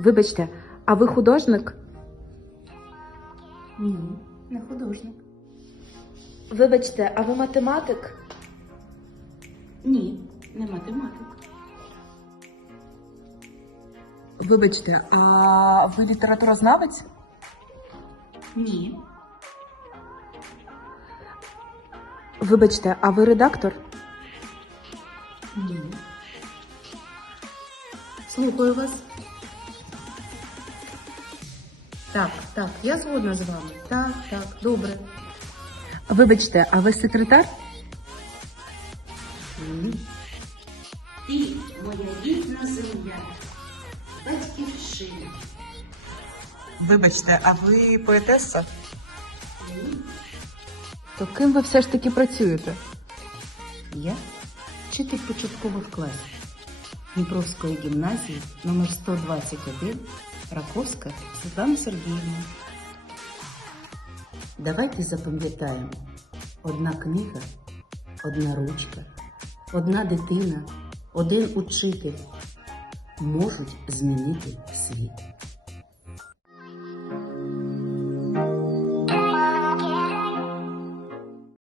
Вибачте, а ви художник? Ні, не художник. Вибачте, а ви математик? Ні, не математик. Вибачте, а ви літературознавець? Ні. Вибачте, а ви редактор? Ні. Слухаю вас. Так, так, я згодна з вами. Так, так, добре. Вибачте, а ви секретар? Ти моя рідна земля, батьківщина. Вибачте, а ви поетеса? Ні. То ким ви все ж таки працюєте? Я вчитель початкових класів Дніпровської гімназії номер 121 Раковська Світлана Сергіївна. Давайте запам'ятаємо: одна книга, одна ручка, одна дитина, один учитель можуть змінити світ.